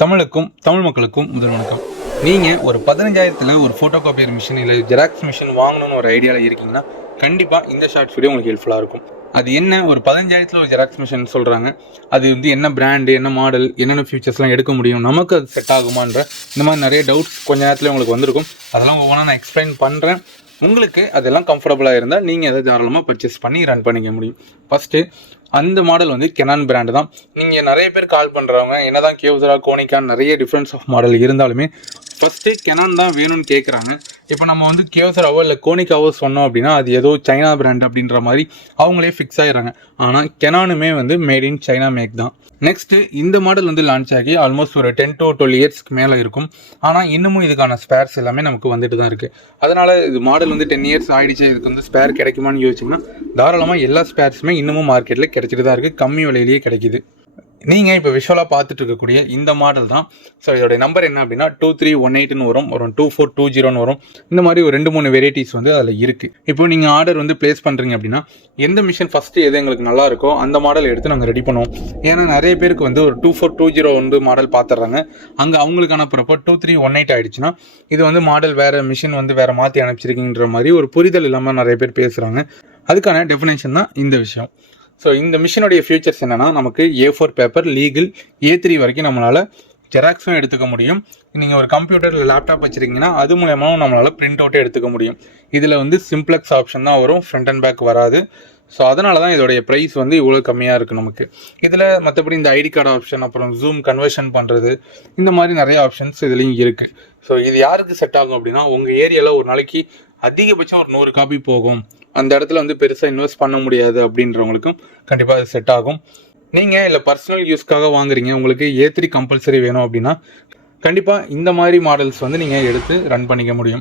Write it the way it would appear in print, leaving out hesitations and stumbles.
தமிழுக்கும் தமிழ் மக்களுக்கும் முதல் வணக்கம். நீங்கள் ஒரு 15,000ல் ஒரு ஃபோட்டோ காப்பியர் மிஷின் இல்லை ஜெராக்ஸ் மிஷின் வாங்கணும்னு ஒரு ஐடியாவில் இருக்கீங்கன்னா கண்டிப்பாக இந்த ஷார்ட் வீடியோ உங்களுக்கு ஹெல்ப்ஃபுல்லாக இருக்கும். அது என்ன, ஒரு 15,000ல் ஒரு ஜெராக்ஸ் மிஷின் சொல்கிறாங்க, அது வந்து என்ன பிராண்டு, என்ன மாடல், என்னென்ன ஃபியூச்சர்ஸ்லாம் எடுக்க முடியும், நமக்கு அது செட் ஆகுமான்ற இந்த மாதிரி நிறைய டவுட்ஸ் கொஞ்சம் நேரத்தில் உங்களுக்கு வந்திருக்கும். அதெல்லாம் ஒவ்வொன்றா நான் எக்ஸ்பிளைன் பண்ணுறேன். உங்களுக்கு அதெல்லாம் கம்ஃபர்டபுளாக இருந்தால் நீங்கள் அதை தாராளமாக பர்ச்சேஸ் பண்ணி ரன் பண்ணிக்க முடியும். ஃபஸ்ட்டு அந்த மாடல் வந்து கெனான் பிராண்டு தான். நீங்கள் நிறைய பேர் கால் பண்ணுறவங்க என்னதான் கியோசரா, கோனிக்கான் நிறைய டிஃப்ரென்ஸ் ஆஃப் மாடல் இருந்தாலுமே ஃபஸ்ட்டு கெனான் தான் வேணும்னு கேட்குறாங்க. இப்போ நம்ம வந்து கியோசராவோ இல்லை கோனிக்காவோ சொன்னோம் அப்படின்னா அது ஏதோ சைனா பிராண்ட் அப்படின்ற மாதிரி அவங்களே ஃபிக்ஸ் ஆகிடுறாங்க. ஆனால் கெனானுமே வந்து மேட் இன் சைனா மேக் தான். நெக்ஸ்ட்டு இந்த மாடல் வந்து லான்ச் ஆகி ஆல்மோஸ்ட் ஒரு 10 to 12 இயர்ஸ்க்கு மேலே இருக்கும். ஆனால் இன்னமும் இதுக்கான ஸ்பேர்ஸ் எல்லாமே நமக்கு வந்துட்டு தான் இருக்குது. அதனால் இது மாடல் வந்து 10 இயர்ஸ் ஆகிடுச்சு, இதுக்கு வந்து ஸ்பேர் கிடைக்குமான்னு யோசிச்சிங்கன்னா தாராளமாக எல்லா ஸ்பேர்ஸுமே இன்னமும் மார்க்கெட்டில் கிடைச்சிட்டு தான் இருக்குது, கம்மி விலையிலேயே கிடைக்கிது. நீங்கள் இப்போ விஷுவலாக பார்த்துட்டு இருக்கக்கூடிய இந்த மாடல் தான். ஸோ இதோடைய நம்பர் என்ன அப்படின்னா 2318ன்னு வரும், 2420ன்னு வரும். இந்த மாதிரி ஒரு 2-3 வெரைட்டிஸ் வந்து அதில் இருக்குது. இப்போ நீங்கள் ஆர்டர் வந்து பிளேஸ் பண்ணுறீங்க அப்படின்னா எந்த மிஷின் ஃபஸ்ட்டு எது எங்களுக்கு நல்லா இருக்கோ அந்த மாடல் எடுத்து நாங்கள் ரெடி பண்ணுவோம். ஏன்னா நிறைய பேருக்கு வந்து ஒரு 2420 வந்து மாடல் பார்த்துட்றாங்க. அங்கே அவங்களுக்கு அனுப்புகிறப்போ 2318 ஆகிடுச்சுன்னா இது வந்து மாடல் வேறு, மிஷின் வந்து வேறு மாற்றி அனுப்பிச்சிருக்கீங்கிற மாதிரி ஒரு புரிதல் இல்லாமல் நிறைய பேர் பேசுகிறாங்க. அதுக்கான டெஃபினேஷன் தான் இந்த விஷயம். ஸோ இந்த மிஷினுடைய ஃபியூச்சர்ஸ் என்னென்னா, நமக்கு A4 பேப்பர், லீகல், A3 வரைக்கும் நம்மளால் ஜெராக்ஸும் எடுத்துக்க முடியும். நீங்கள் ஒரு கம்ப்யூட்டர் இல்லை லேப்டாப் வச்சுருக்கீங்கன்னா அது மூலயமாவும் நம்மளால் பிரிண்ட் அவுட்டே எடுத்துக்க முடியும். இதில் வந்து சிம்ப்ளெக்ஸ் ஆப்ஷன் தான் வரும், ஃப்ரண்ட் அண்ட் பேக் வராது. ஸோ அதனால தான் இதோடைய ப்ரைஸ் வந்து இவ்வளோ கம்மியாக இருக்குது நமக்கு. இதில் மற்றபடி இந்த ஐடி கார்டு ஆப்ஷன், அப்புறம் ஜூம் கன்வர்ஷன் பண்ணுறது, இந்த மாதிரி நிறைய ஆப்ஷன்ஸ் இதுலேயும் இருக்குது. ஸோ இது யாருக்கு செட் ஆகும் அப்படின்னா, உங்கள் ஏரியாவில் ஒரு நாளைக்கு அதிகபட்சம் ஒரு 100 காப்பி போகும், அந்த இடத்துல வந்து பெருசாக இன்வெஸ்ட் பண்ண முடியாது அப்படின்றவங்களுக்கும் கண்டிப்பாக அது செட் ஆகும். நீங்கள் இல்லை பர்சனல் யூஸ்க்காக வாங்குறீங்க, உங்களுக்கு A3 கம்பல்சரி வேணும் அப்படின்னா கண்டிப்பாக இந்த மாதிரி மாடல்ஸ் வந்து நீங்கள் எடுத்து ரன் பண்ணிக்க முடியும்.